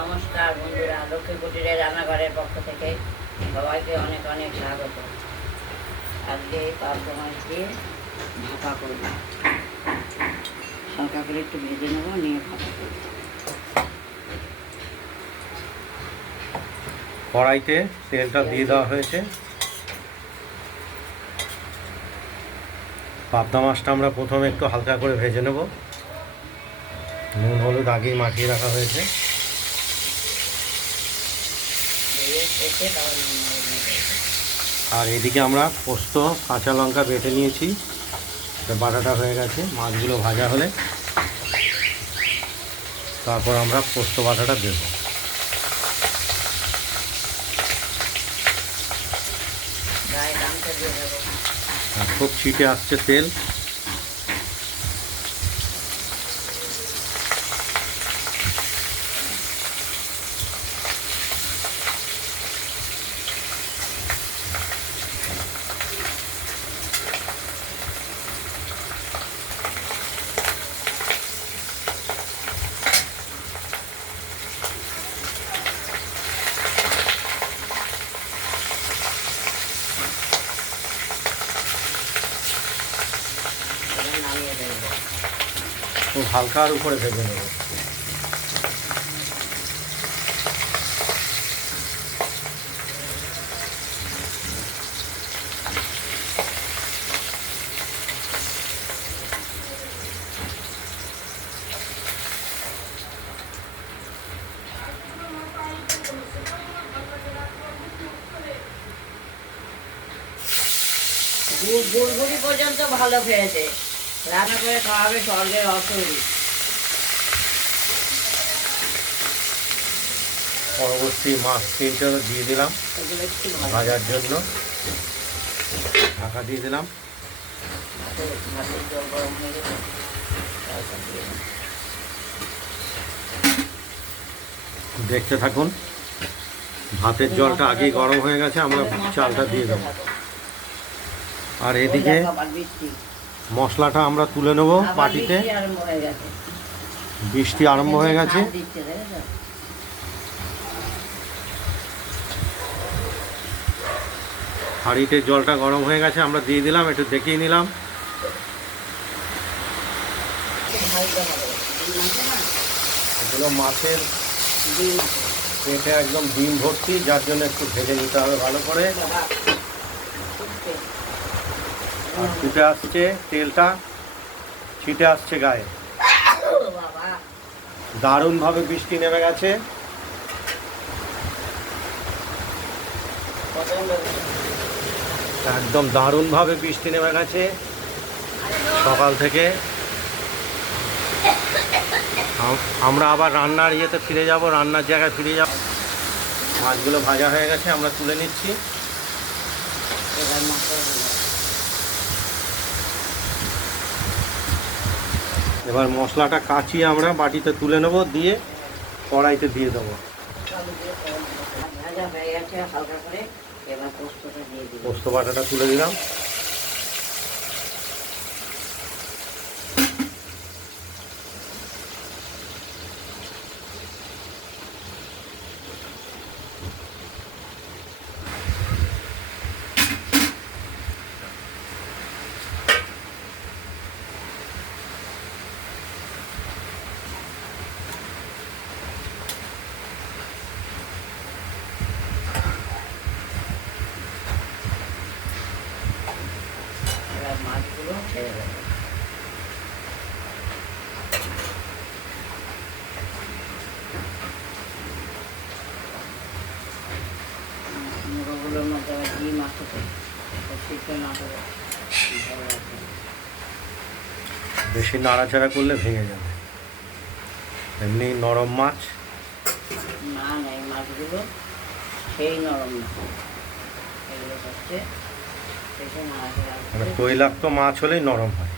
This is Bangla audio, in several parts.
নমস্কার বন্ধুরা, লক্ষ্মী কুটিরের রান্নাঘরের পক্ষ থেকে সবাইকে অনেক অনেক স্বাগত। আজকে পাবদা মাছ দিয়ে ভাপা করব। হালকা করে একটু ভেজে নেব, নিয়ে ভাপা করব। কড়াইতে তেলটা দিয়ে দেওয়া হয়েছে। পাবদা মাছটা আমরা প্রথমে একটু হালকা করে ভেজে নেব। নুন হলুদ আগেই মাখিয়ে রাখা হয়েছে। আর এদিকে আমরা পোস্ত কাঁচা লঙ্কা বেটে নিয়েছি, বাটাটা হয়ে গেছে। মাছগুলো ভাজা হলে তারপর আমরা পোস্ত বাটাটা দেব। আর খুব ছিটে আসছে তেল। খুব হালকার উপরে ভেজে নেব। গুড়গুড়ি পর্যন্ত ভালো খেয়েছে, রান্না করে খাওয়াবে স্বর্গের অসুরি। পরবর্তী মাছ তিনটা দিয়ে দিলাম ভাজার জন্য, ঢাকা দিয়ে দিলাম। দেখতে থাকুন। ভাতের জলটা আগেই গরম হয়ে গেছে, আমরা চালটা দিয়ে দেবো। আর এদিকে মশলাটা আমরা তুলে নেব বাটিতে। বৃষ্টি আরম্ভ হয়ে গেছে। হাঁড়িতে জলটা গরম হয়ে গেছে, আমরা দিয়ে দিলাম। একটু দেখিয়ে নিলাম। এগুলো মাছের পেটে একদম ডিম ভর্তি, যার জন্য একটু ভেজে নিতে হবে ভালো করে। আর ফুটে আসছে, তেলটা ছিটে আসছে গায়ে। দারুণভাবে বৃষ্টি নেমে গেছে। একদম দারুণভাবে বৃষ্টি নেমে গেছে সকাল থেকে। আমরা আবার রান্নার ইয়েতে ফিরে যাব, রান্নার জায়গায় ফিরে যাব। মাছগুলো ভাজা হয়ে গেছে, আমরা তুলে নিচ্ছি। এবার মশলাটা কাচিয়ে আমরা বাটিতে তুলে নেব, দিয়ে কড়াইতে দিয়ে দেবো। পোস্ত বাটাটা তুলে দিলাম। মাছগুলো ছেড়ে দেবো। মুখগুলোর মধ্যে আবার ডিম আসতে সিদ্ধ না করে বেশি নাড়াচাড়া করলে ভেঙে যাবে। এমনি নরম মাছ না, এই মাছগুলো সেই নরম না, এগুলো হচ্ছে মানে তৈলাক্ত মাছ হলেই নরম হয়।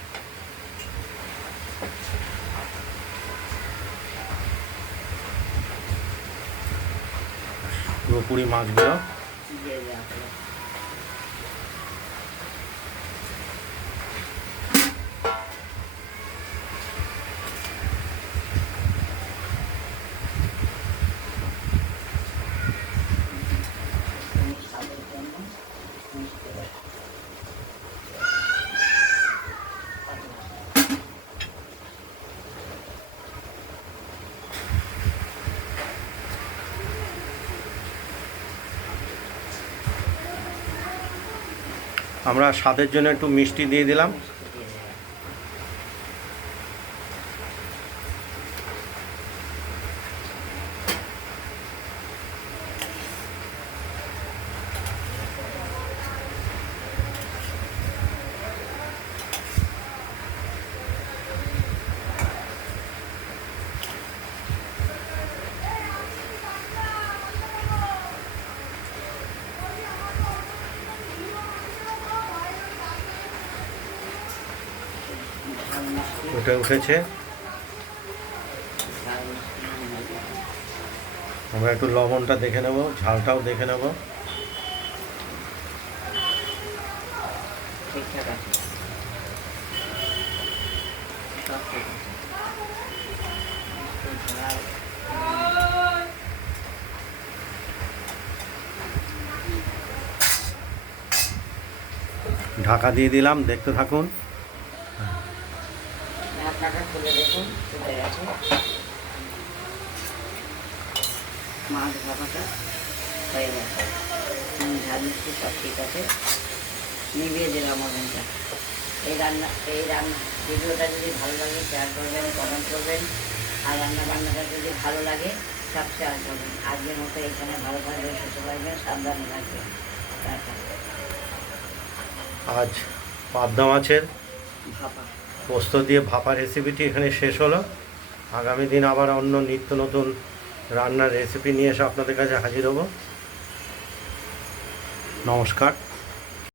পুরোপুরি মাছগুলো আমরা স্বাদের জন্য একটু মিষ্টি দিয়ে দিলাম। মিষ্টি দিয়ে দিলাম। ঝাল মিষ্টি, উঠেছে। ঝাল মিষ্টি দিয়ে দিলাম। আমরা একটু লবণটা দেখে নেব, ঝালটাও দেখে নেব। ঠিকঠাক আছে, সব ঠিক আছে। একটু ঝাল, ঢাকা দিয়ে দিলাম, দেখতে থাকুন। ঢাকনাটা খুলে দেখুন, ফুটে গেছে। মাছ ভাপাটা হয়ে গেছে। ঝাল মিষ্টি সব ঠিক আছে। নিভিয়ে দিলাম ওভেনটা। এই রান্না ভিডিওটা যদি ভালো লাগে শেয়ার করবেন, কমেন্ট করবেন। আর রান্নাবান্নাটা যদি ভালো লাগে সাবস্ক্রাইব করবেন। আজকের মতো এখানে ভালো থাকবেন, সুস্থ থাকবেন, সাবধানে থাকবেন। টাটা। আজ পাবদা মাছের ভাপা। পোস্ত দিয়ে ভাপা রেসিপিটি এখানে শেষ হলো। আগামী দিন আবার অন্য নিত্য নতুন রান্নার রেসিপি নিয়ে এসে আপনাদের কাছে হাজির হব। নমস্কার।